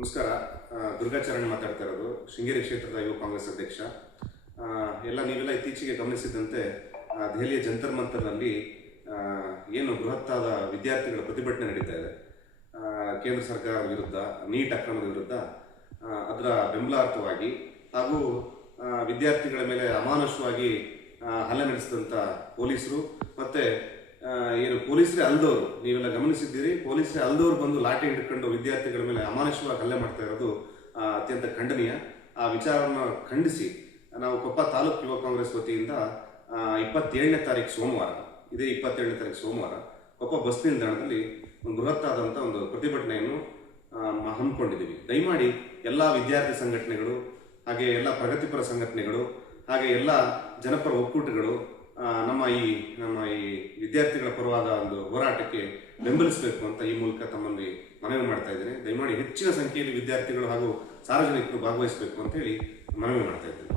ನಮಸ್ಕಾರ. ದುರ್ಗಾಚರಣ್ ಮಾತಾಡ್ತಾ ಇರೋದು, ಶೃಂಗೇರಿ ಕ್ಷೇತ್ರದ ಯುವ ಕಾಂಗ್ರೆಸ್ ಅಧ್ಯಕ್ಷ. ನೀವೆಲ್ಲ ಇತ್ತೀಚೆಗೆ ಗಮನಿಸಿದಂತೆ ದೆಹಲಿಯ ಜಂತರ್ ಮಂತರ್ನಲ್ಲಿ ಏನು ಬೃಹತ್ತಾದ ವಿದ್ಯಾರ್ಥಿಗಳ ಪ್ರತಿಭಟನೆ ನಡೀತಾ ಇದೆ ಕೇಂದ್ರ ಸರ್ಕಾರದ ವಿರುದ್ಧ, ನೀಟ್ ಅಕ್ರಮದ ವಿರುದ್ಧ. ಅದರ ಬೆಂಬಲಾರ್ಥವಾಗಿ ಹಾಗೂ ವಿದ್ಯಾರ್ಥಿಗಳ ಮೇಲೆ ಅಮಾನುಷವಾಗಿ ಹಲ್ಲೆ ನಡೆಸಿದಂಥ ಪೊಲೀಸರು ಮತ್ತು ಏನು ಪೊಲೀಸರೇ ಅಲ್ದವರು, ನೀವೆಲ್ಲ ಗಮನಿಸಿದ್ದೀರಿ, ಪೊಲೀಸರೇ ಅಲ್ದವರು ಬಂದು ಲಾಠಿ ಹಿಡ್ಕೊಂಡು ವಿದ್ಯಾರ್ಥಿಗಳ ಮೇಲೆ ಅಮಾನುಷವಾಗಿ ಹಲ್ಲೆ ಮಾಡ್ತಾ ಇರೋದು ಅತ್ಯಂತ ಖಂಡನೀಯ. ಆ ವಿಚಾರವನ್ನು ಖಂಡಿಸಿ ನಾವು ಕೊಪ್ಪ ತಾಲೂಕು ಯುವ ಕಾಂಗ್ರೆಸ್ ವತಿಯಿಂದ 27ನೇ ತಾರೀಕು ಸೋಮವಾರ, ಇದೇ 27ನೇ ತಾರೀಕು ಸೋಮವಾರ ಕೊಪ್ಪ ಬಸ್ ನಿಲ್ದಾಣದಲ್ಲಿ ಒಂದು ಬೃಹತ್ತಾದಂಥ ಒಂದು ಪ್ರತಿಭಟನೆಯನ್ನು ಹಮ್ಮಿಕೊಂಡಿದ್ದೀವಿ. ದಯಮಾಡಿ ಎಲ್ಲ ವಿದ್ಯಾರ್ಥಿ ಸಂಘಟನೆಗಳು, ಹಾಗೆ ಎಲ್ಲ ಪ್ರಗತಿಪರ ಸಂಘಟನೆಗಳು, ಹಾಗೆ ಎಲ್ಲ ಜನಪರ ಒಕ್ಕೂಟಗಳು ನಮ್ಮ ಈ ವಿದ್ಯಾರ್ಥಿಗಳ ಪರವಾದ ಒಂದು ಹೋರಾಟಕ್ಕೆ ಬೆಂಬಲಿಸಬೇಕು ಅಂತ ಈ ಮೂಲಕ ತಮ್ಮಲ್ಲಿ ಮನವಿ ಮಾಡ್ತಾ ಇದ್ದೇನೆ. ದಯಮಾಡಿ ಹೆಚ್ಚಿನ ಸಂಖ್ಯೆಯಲ್ಲಿ ವಿದ್ಯಾರ್ಥಿಗಳು ಹಾಗೂ ಸಾರ್ವಜನಿಕರು ಭಾಗವಹಿಸಬೇಕು ಅಂತ ಹೇಳಿ ಮನವಿ ಮಾಡ್ತಾ ಇದ್ದೇನೆ.